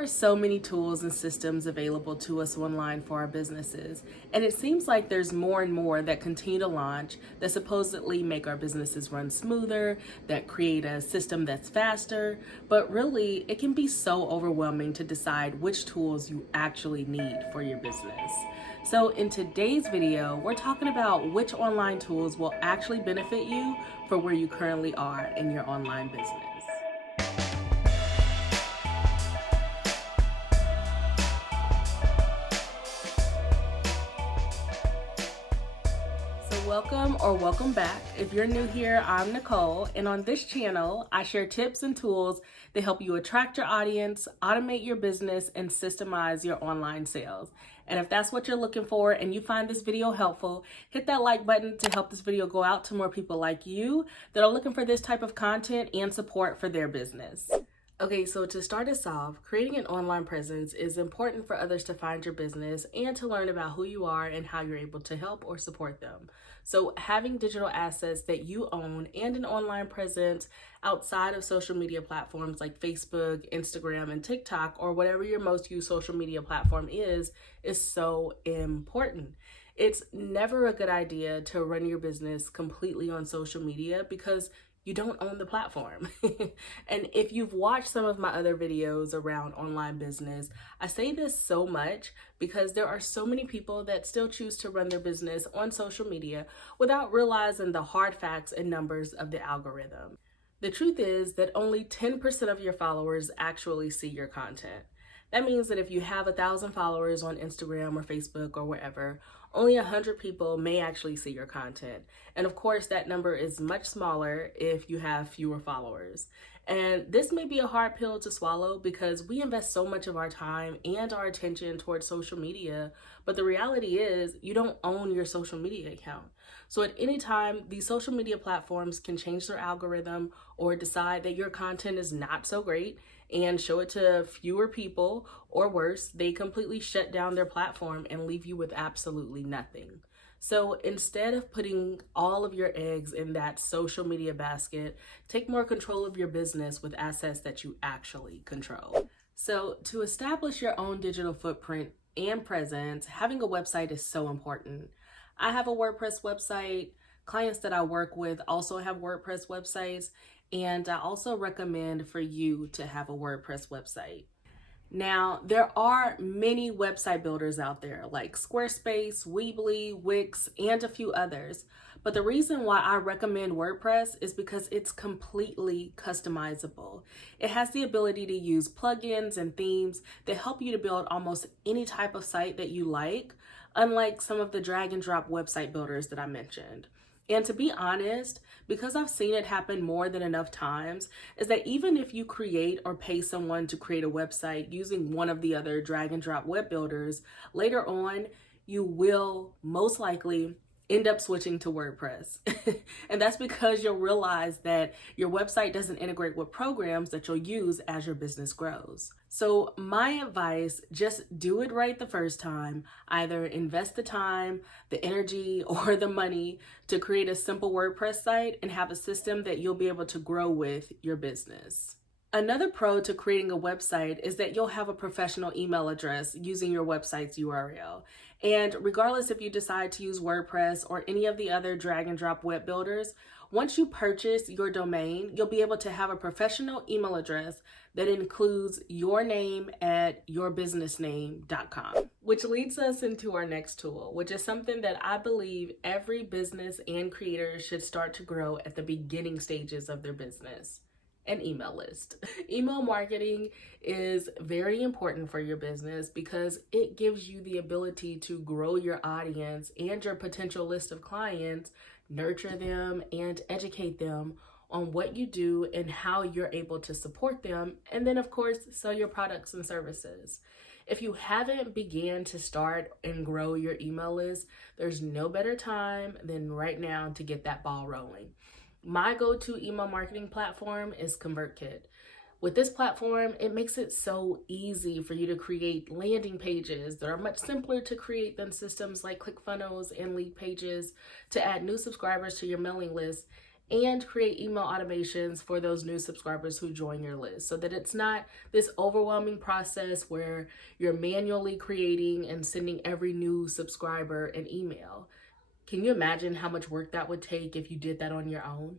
are so many tools and systems available to us online for our businesses, and it seems like there's more and more that continue to launch that supposedly make our businesses run smoother, that create a system that's faster, but really it can be so overwhelming to decide which tools you actually need for your business. So in today's video, we're talking about which online tools will actually benefit you for where you currently are in your online business. Welcome back. If you're new here, I'm Nicole, and on this channel, I share tips and tools that help you attract your audience, automate your business, and systemize your online sales. And if that's what you're looking for and you find this video helpful, hit that like button to help this video go out to more people like you that are looking for this type of content and support for their business. Okay, so to start us off, creating an online presence is important for others to find your business and to learn about who you are and how you're able to help or support them. So having digital assets that you own and an online presence outside of social media platforms like Facebook, Instagram, and TikTok, or whatever your most used social media platform is so important. It's never a good idea to run your business completely on social media because you don't own the platform. And if you've watched some of my other videos around online business, I say this so much because there are so many people that still choose to run their business on social media without realizing the hard facts and numbers of the algorithm. The truth is that only 10% of your followers actually see your content. That means that if you have 1,000 followers on Instagram or Facebook or wherever, only 100 people may actually see your content. And of course, that number is much smaller if you have fewer followers. And this may be a hard pill to swallow because we invest so much of our time and our attention towards social media, but the reality is you don't own your social media account. So at any time, these social media platforms can change their algorithm or decide that your content is not so great and show it to fewer people, or worse, they completely shut down their platform and leave you with absolutely nothing. So instead of putting all of your eggs in that social media basket, take more control of your business with assets that you actually control. So to establish your own digital footprint and presence, having a website is so important. I have a WordPress website. Clients that I work with also have WordPress websites, and I also recommend for you to have a WordPress website. Now, there are many website builders out there like Squarespace, Weebly, Wix, and a few others. But the reason why I recommend WordPress is because it's completely customizable. It has the ability to use plugins and themes that help you to build almost any type of site that you like, unlike some of the drag and drop website builders that I mentioned. And to be honest, because I've seen it happen more than enough times, is that even if you create or pay someone to create a website using one of the other drag and drop web builders, later on, you will most likely end up switching to WordPress. And that's because you'll realize that your website doesn't integrate with programs that you'll use as your business grows. So my advice, just do it right the first time. Either invest the time, the energy, or the money to create a simple WordPress site and have a system that you'll be able to grow with your business. Another pro to creating a website is that you'll have a professional email address using your website's URL. And regardless if you decide to use WordPress or any of the other drag and drop web builders, once you purchase your domain, you'll be able to have a professional email address that includes your name at yourbusinessname.com. Which leads us into our next tool, which is something that I believe every business and creator should start to grow at the beginning stages of their business. An email list. Email marketing is very important for your business because it gives you the ability to grow your audience and your potential list of clients, nurture them, and educate them on what you do and how you're able to support them, and then of course sell your products and services. If you haven't began to start and grow your email list, there's no better time than right now to get that ball rolling. My go-to email marketing platform is ConvertKit. With this platform, it makes it so easy for you to create landing pages that are much simpler to create than systems like ClickFunnels and Lead Pages, to add new subscribers to your mailing list, and create email automations for those new subscribers who join your list, so that it's not this overwhelming process where you're manually creating and sending every new subscriber an email. Can you imagine how much work that would take if you did that on your own?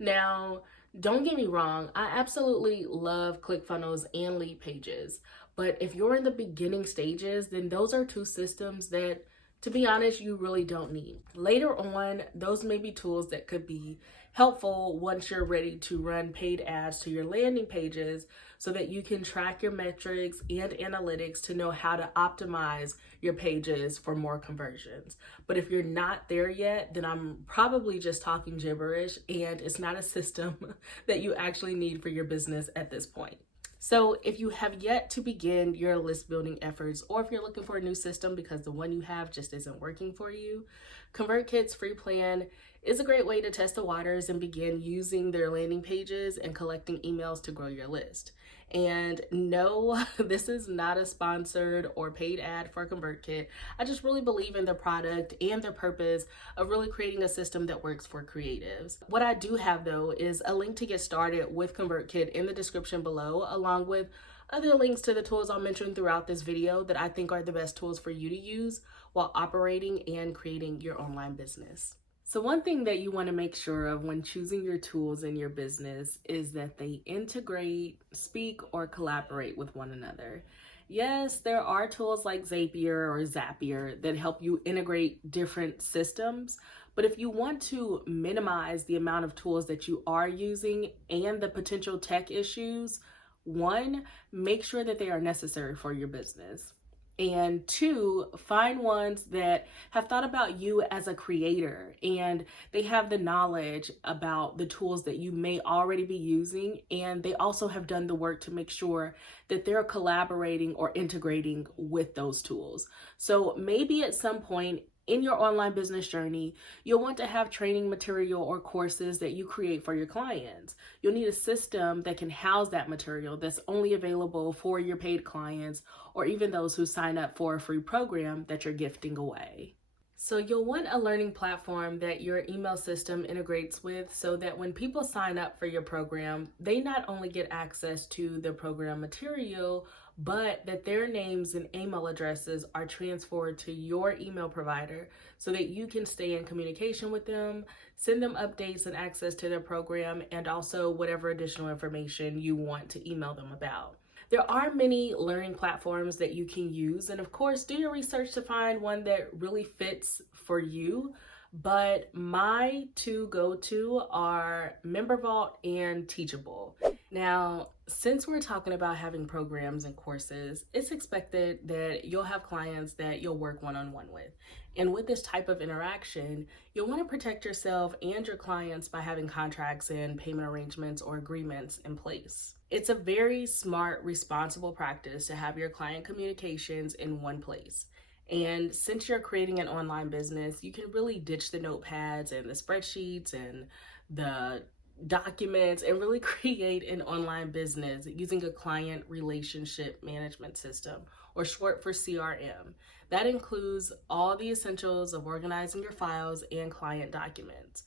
Now, don't get me wrong, I absolutely love ClickFunnels and Leadpages, but if you're in the beginning stages, then those are two systems that, to be honest, you really don't need. Later on, those may be tools that could be helpful once you're ready to run paid ads to your landing pages, so that you can track your metrics and analytics to know how to optimize your pages for more conversions. But if you're not there yet, then I'm probably just talking gibberish, and it's not a system that you actually need for your business at this point. So if you have yet to begin your list building efforts, or if you're looking for a new system because the one you have just isn't working for you, ConvertKit's free plan is a great way to test the waters and begin using their landing pages and collecting emails to grow your list. And no, this is not a sponsored or paid ad for ConvertKit. I just really believe in the product and the purpose of really creating a system that works for creatives. What I do have though is a link to get started with ConvertKit in the description below, along with other links to the tools I'll mention throughout this video that I think are the best tools for you to use while operating and creating your online business. So one thing that you want to make sure of when choosing your tools in your business is that they integrate, speak, or collaborate with one another. Yes, there are tools like Zapier or Zapier that help you integrate different systems, but if you want to minimize the amount of tools that you are using and the potential tech issues, one, make sure that they are necessary for your business. And two, find ones that have thought about you as a creator and they have the knowledge about the tools that you may already be using, and they also have done the work to make sure that they're collaborating or integrating with those tools. So maybe at some point in your online business journey, you'll want to have training material or courses that you create for your clients. You'll need a system that can house that material that's only available for your paid clients, or even those who sign up for a free program that you're gifting away. So you'll want a learning platform that your email system integrates with, so that when people sign up for your program, they not only get access to the program material, but that their names and email addresses are transferred to your email provider so that you can stay in communication with them, send them updates and access to their program, and also whatever additional information you want to email them about. There are many learning platforms that you can use, and of course, do your research to find one that really fits for you. But my two go-to are MemberVault and Teachable. Now, since we're talking about having programs and courses, it's expected that you'll have clients that you'll work one-on-one with. And with this type of interaction, you'll want to protect yourself and your clients by having contracts and payment arrangements or agreements in place. It's a very smart, responsible practice to have your client communications in one place. And since you're creating an online business, you can really ditch the notepads and the spreadsheets and the documents and really create an online business using a client relationship management system, or short for CRM. That includes all the essentials of organizing your files and client documents.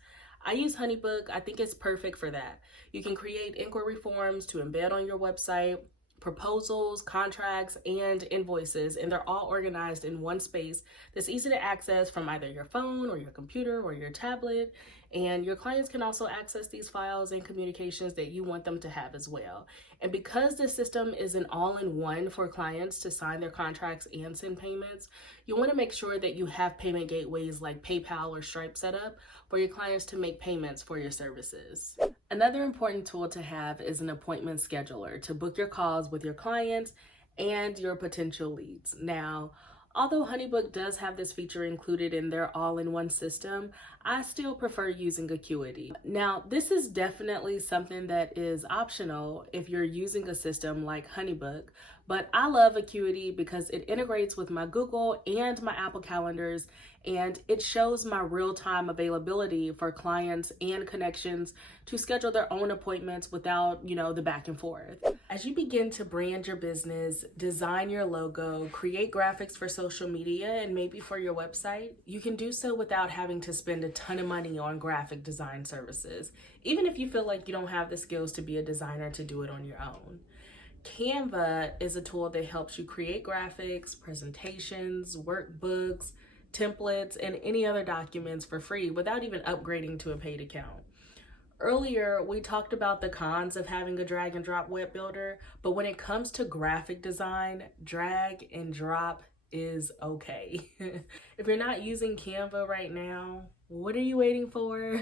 I use HoneyBook. I think it's perfect for that. You can create inquiry forms to embed on your website, proposals, contracts, and invoices, and they're all organized in one space that's easy to access from either your phone or your computer or your tablet. And your clients can also access these files and communications that you want them to have as well. And because this system is an all-in-one for clients to sign their contracts and send payments, you want to make sure that you have payment gateways like PayPal or Stripe set up for your clients to make payments for your services. Another important tool to have is an appointment scheduler to book your calls with your clients and your potential leads. Now, although HoneyBook does have this feature included in their all-in-one system, I still prefer using Acuity. Now, this is definitely something that is optional if you're using a system like HoneyBook, But I love Acuity because it integrates with my Google and my Apple calendars, and it shows my real-time availability for clients and connections to schedule their own appointments without, the back and forth. As you begin to brand your business, design your logo, create graphics for social media and maybe for your website, you can do so without having to spend a ton of money on graphic design services, even if you feel like you don't have the skills to be a designer to do it on your own. Canva is a tool that helps you create graphics, presentations, workbooks, templates, and any other documents for free without even upgrading to a paid account. Earlier, we talked about the cons of having a drag and drop web builder, but when it comes to graphic design, drag and drop is okay. If you're not using Canva right now, what are you waiting for?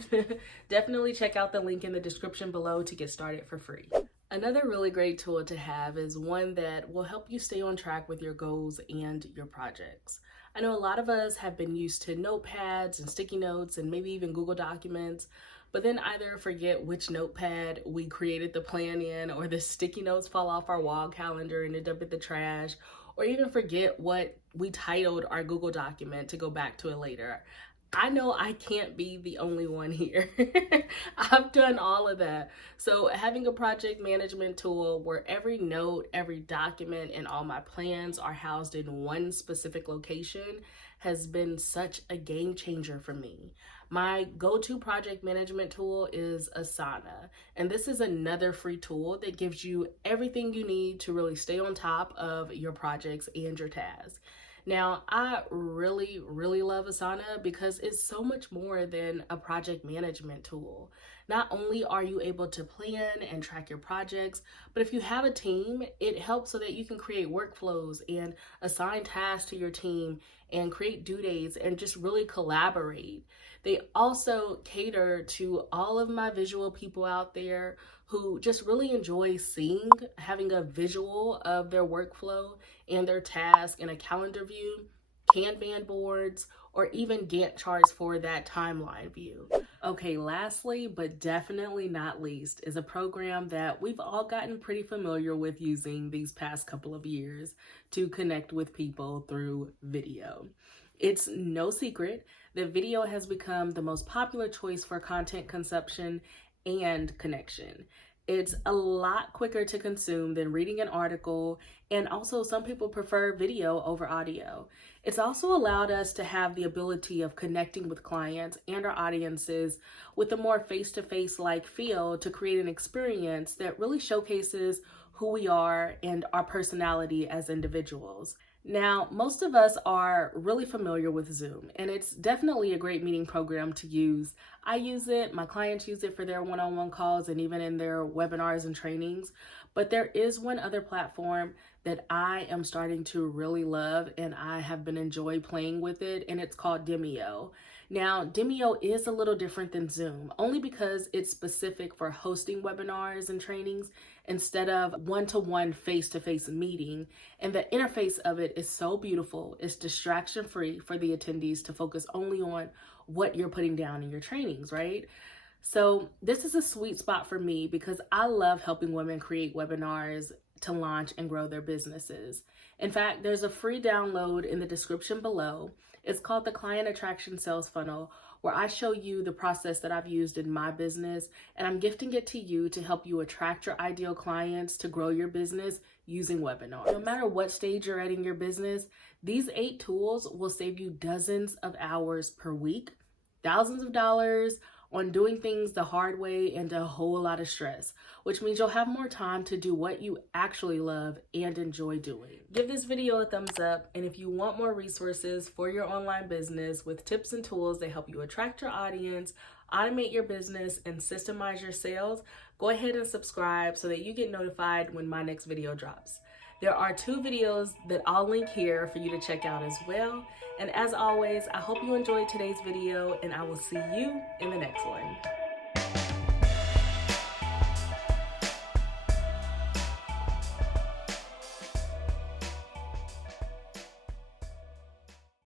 Definitely check out the link in the description below to get started for free. Another really great tool to have is one that will help you stay on track with your goals and your projects. I know a lot of us have been used to notepads and sticky notes and maybe even Google Documents, but then either forget which notepad we created the plan in, or the sticky notes fall off our wall calendar and end up in the trash, or even forget what we titled our Google document to go back to it later. I know I can't be the only one here. I've done all of that. So having a project management tool where every note, every document, and all my plans are housed in one specific location has been such a game changer for me. My go-to project management tool is Asana, and this is another free tool that gives you everything you need to really stay on top of your projects and your tasks. Now, I really love Asana because it's so much more than a project management tool. Not only are you able to plan and track your projects, but if you have a team, it helps so that you can create workflows and assign tasks to your team and create due dates and just really collaborate. They also cater to all of my visual people out there who just really enjoy having a visual of their workflow and their task in a calendar view, Kanban boards, or even Gantt charts for that timeline view. Okay, lastly, but definitely not least, is a program that we've all gotten pretty familiar with using these past couple of years to connect with people through video. It's no secret that video has become the most popular choice for content consumption and connection. It's a lot quicker to consume than reading an article, and also some people prefer video over audio. It's also allowed us to have the ability of connecting with clients and our audiences with a more face-to-face like feel to create an experience that really showcases who we are and our personality as individuals. Now, most of us are really familiar with Zoom, and it's definitely a great meeting program to use. I use it, my clients use it for their one-on-one calls and even in their webinars and trainings. But there is one other platform that I am starting to really love, and I have been enjoying playing with it, and it's called Demio. Now, Demio is a little different than Zoom, only because it's specific for hosting webinars and trainings instead of one-to-one face-to-face meeting. And the interface of it is so beautiful. It's distraction-free for the attendees to focus only on what you're putting down in your trainings, right? So this is a sweet spot for me because I love helping women create webinars to launch and grow their businesses. In fact, there's a free download in the description below. It's called the Client Attraction Sales Funnel, where I show you the process that I've used in my business, and I'm gifting it to you to help you attract your ideal clients to grow your business using webinars. No matter what stage you're at in your business, these 8 tools will save you dozens of hours per week, thousands of dollars on doing things the hard way, and a whole lot of stress, which means you'll have more time to do what you actually love and enjoy doing. Give this video a thumbs up, and if you want more resources for your online business with tips and tools that help you attract your audience, automate your business, and systemize your sales, go ahead and subscribe so that you get notified when my next video drops. There are 2 videos that I'll link here for you to check out as well. And as always, I hope you enjoyed today's video, and I will see you in the next one.